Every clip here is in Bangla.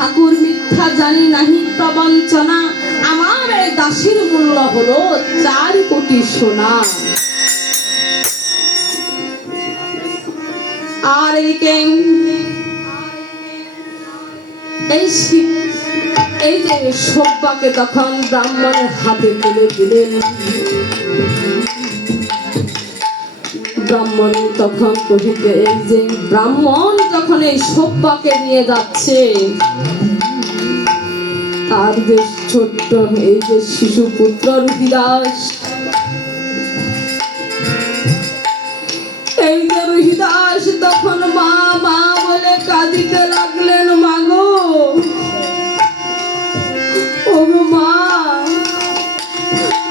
ঠাকুর মিথ্যা জানি নাহি প্রবঞ্চনা, আমার এই দাসীর মূল্য হলো 4 কোটি সোনা। আর এই যে সব্যাকে তখন ব্রাহ্মণের হাতে তুলে দিলেন। ব্রাহ্মণ তখন কহিতে, এই যে ব্রাহ্মণ যখন এই সব্যাকে নিয়ে যাচ্ছে, তার যে ছোট্ট এই যে শিশু পুত্র রুহিদাস, এই যে রুহিদাস তখন মা মা বলে কাঁদিতে লাগলেন। মাগো, ওগো মা,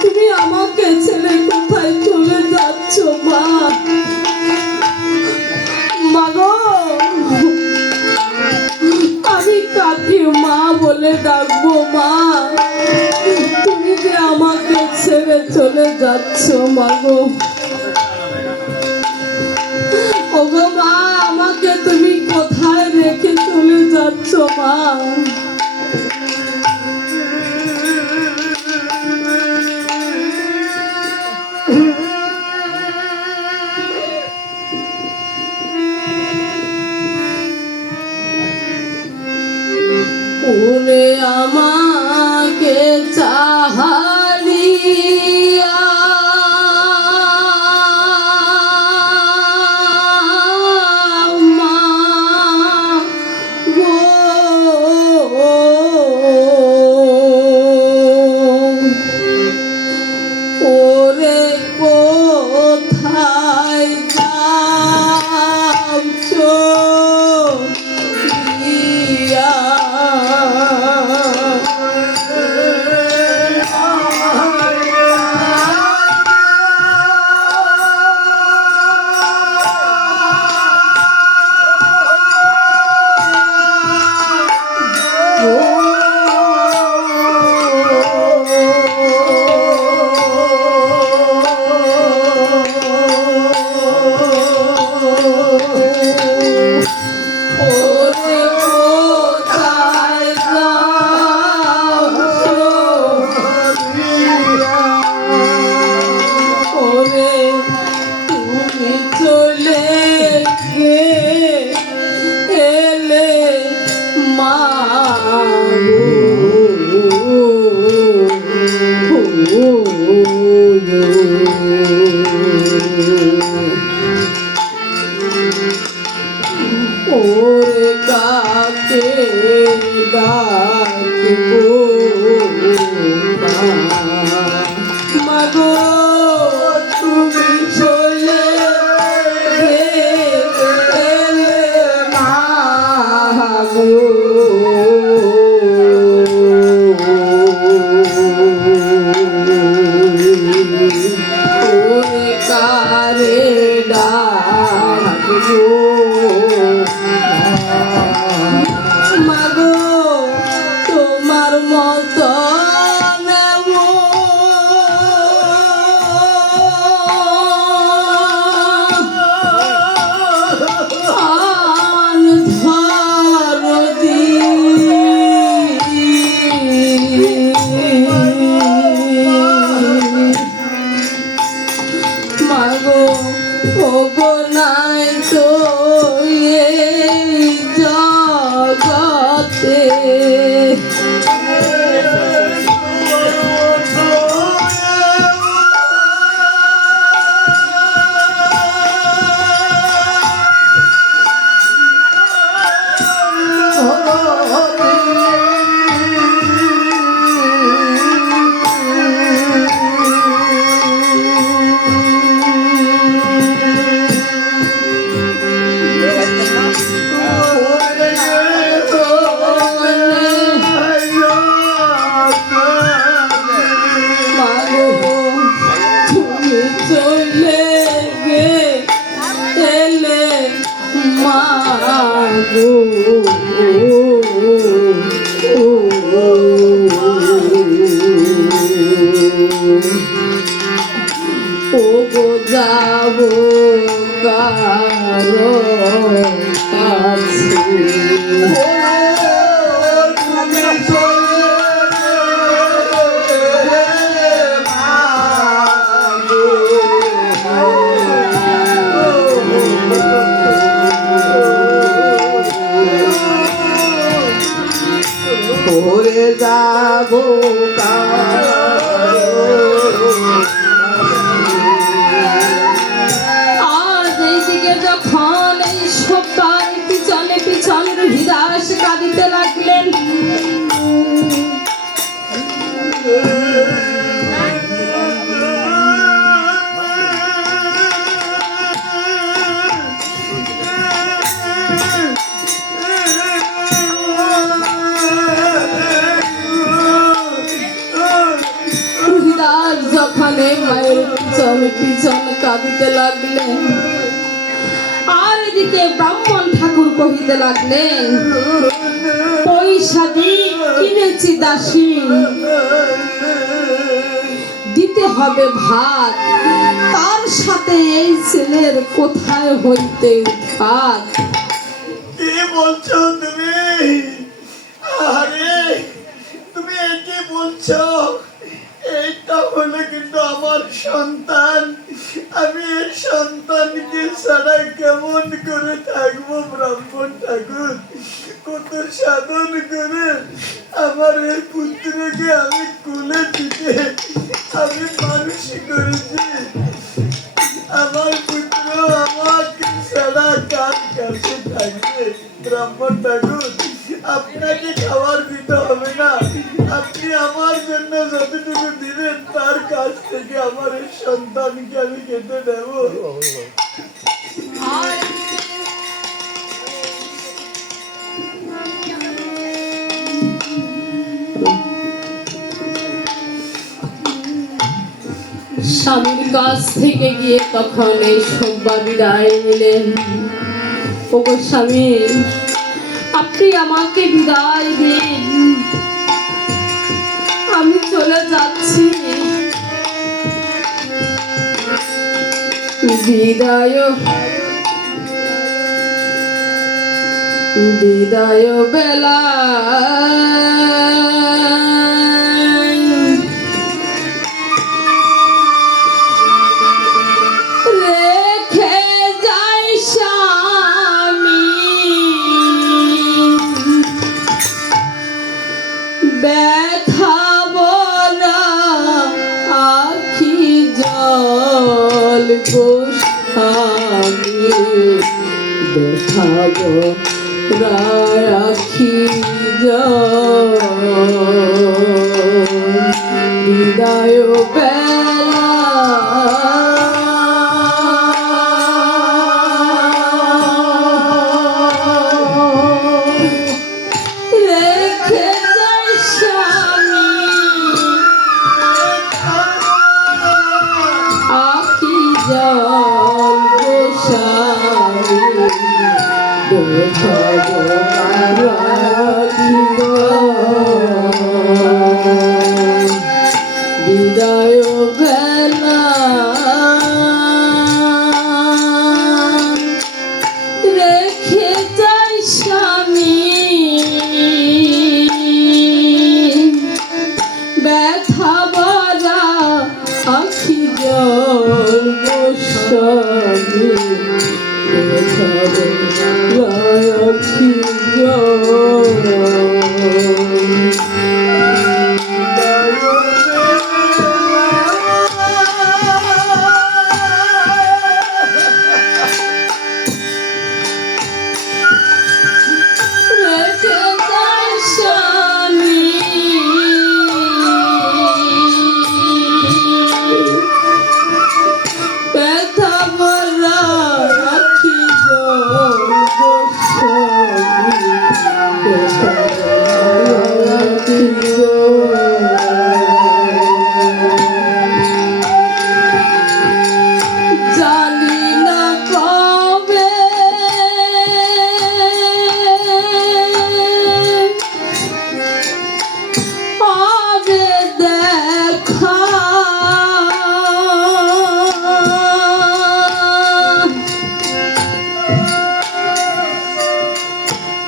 তুমি আমাকে ছেড়ে কোথায় চলে যাচ্ছ মা? মাগো, আমি কাকে মা বলে ডাকবো? মা, তুমি যে আমাকে ছেড়ে চলে যাচ্ছ মাগো। ওগো মা, আমাকে তুমি কোথায় রেখে চলে যাচ্ছ মা? ওরে আমাকে চাহারিয়া মা গো, ওরে কোথায় যাচ্ছ ওরে কাকে ডাকবো মাগো, তুমি চলে গেলে মাগো। ওরে কারে ডাকবো মাগো, তোমার মতো মাগো, ওগো নাই তো এই জগতে যাব আর এইদিকে যখন এই সবার পিছনে পিছনে রুহিদাস কাঁদিতে লাগলেন, রুহিদাস যখন এই মায়ের পিছনে পিছনে কাঁদিতে লাগলেন, আর এদিকে ব্রাহ্মণ ঠাকুর কহিতে লাগলেন, পয়সা দিয়ে কিনেছি দাসী, দিতে হবে ভাত, তার সাথে এই ছেলের কোথায় হইতে ভাত। কি বলছো তুমি? আরে তুমি কি বলছো? এইটা হলো কিন্তু আমার সন্তান। আমি এই সন্তানকে ছাড়া কেমন করে থাকবো ব্রাহ্মণ ঠাকুর? কত সাধন করে আমার এই পুত্রকে আমি কোলে পিঠে আমি মানুষ করেছি। আমার পুত্র আমাকে ছাড়া কার কাছে থাকবে? ব্রাহ্মণ ঠাকুর, আপনাকে খাবার দিতে হবে না, আপনি আমার জন্য যতটুকু দিবেন তার কাছ থেকে আমার এই সন্তানকে আমি খেতে দেব। স্বামীর কাছ থেকে গিয়ে তখন এই সব্বা বিদায় নিলেন। ওগো স্বামী, আপনি আমাকে বিদায় দিন, আমি চলে যাচ্ছি। বিদায় বিদায় বেলা রেখে যাই স্বামী, ব্যথা বলা আখি জল গো স্বামী, ব্যথা বলা আখি জল। বিদায় বেলা রেখে যাই স্বামী, আখি জল গো স্বামী, ব্যথা বলা আখি জল। বিদায় বেলা রেখে যাই স্বামী, ব্যথা ভরা আখি জল গো স্বামী, ব্যথা ভরা আখি জল। রেখে যাই স্বামী, ব্যথা ভরা আখি জল গো স্বামী, ব্যথা ভরা আখি জল। জানি না কবে হবে দেখা,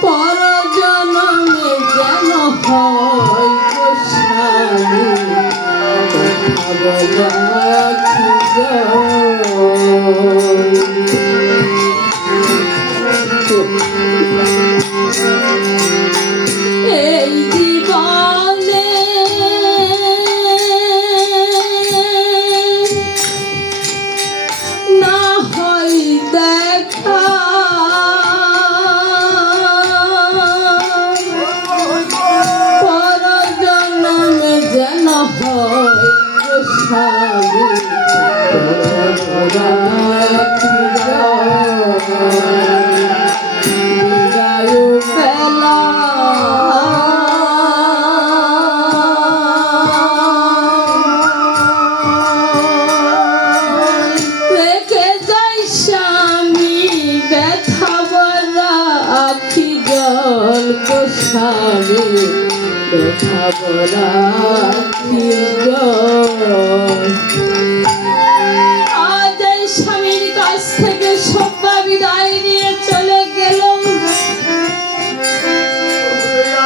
পরজন্মে যেন হয় গো স্বামী, কথা বলা আখি জল। এই জীবন প্রাণে দেখা বলা আজ এই স্বামীর কাছ থেকে সব্বা বিদায় নিয়ে চলে গেল।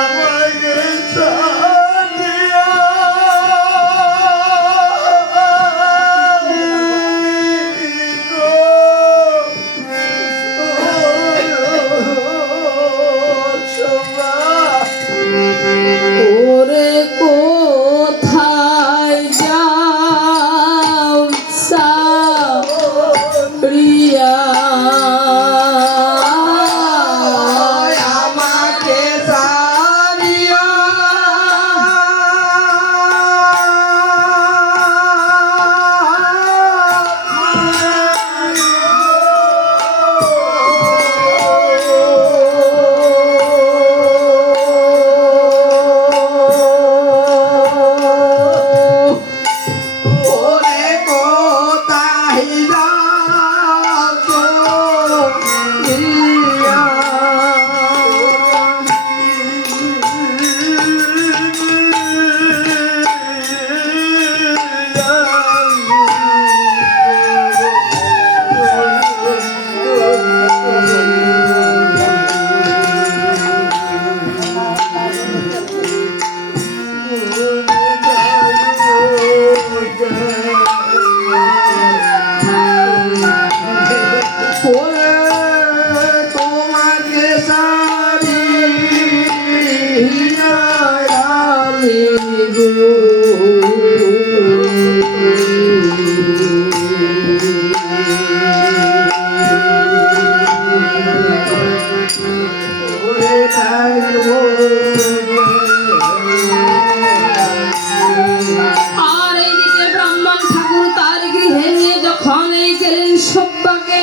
আমাকে সারিয়া ওরে কোথায় যাও সারিয়া আমাকে সারিয়া ওরে কোথায় যাও তোমাকে সারিয়া আমি আর এইদিকে ব্রাহ্মণ ঠাকুর তার গৃহে নিয়ে যখন এই গেলেন সব্বাকে,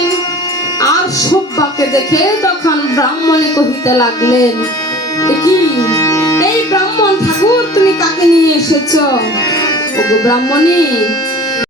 আর সব্বাকে দেখে তখন ব্রাহ্মণে কহিতে লাগলেন, এ কি এই ব্রাহ্মণ ঠাকুর তুমি কাকে নিয়ে এসেছো? ওগো ব্রাহ্মণী,